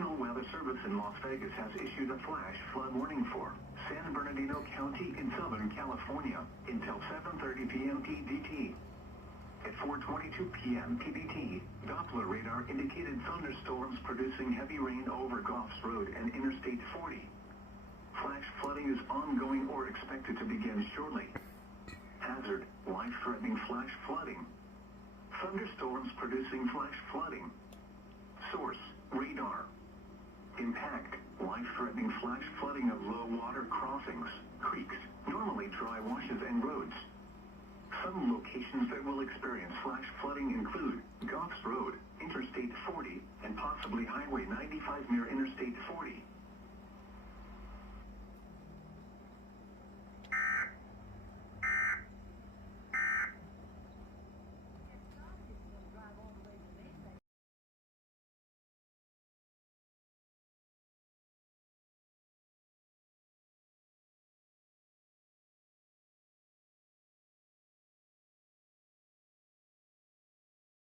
National Weather Service in Las Vegas has issued a flash flood warning for San Bernardino County in Southern California until 7:30 p.m. PDT. At 4:22 p.m. PDT, Doppler radar indicated thunderstorms producing heavy rain over Goffs Road and Interstate 40. Flash flooding is ongoing or expected to begin shortly. Hazard, life-threatening flash flooding. Thunderstorms producing flash flooding. Source, radar. Impact, life-threatening flash flooding of low water crossings, creeks, normally dry washes and roads. Some locations that will experience flash flooding include Goffs Road, Interstate 40, and possibly Highway 95 near Interstate 40.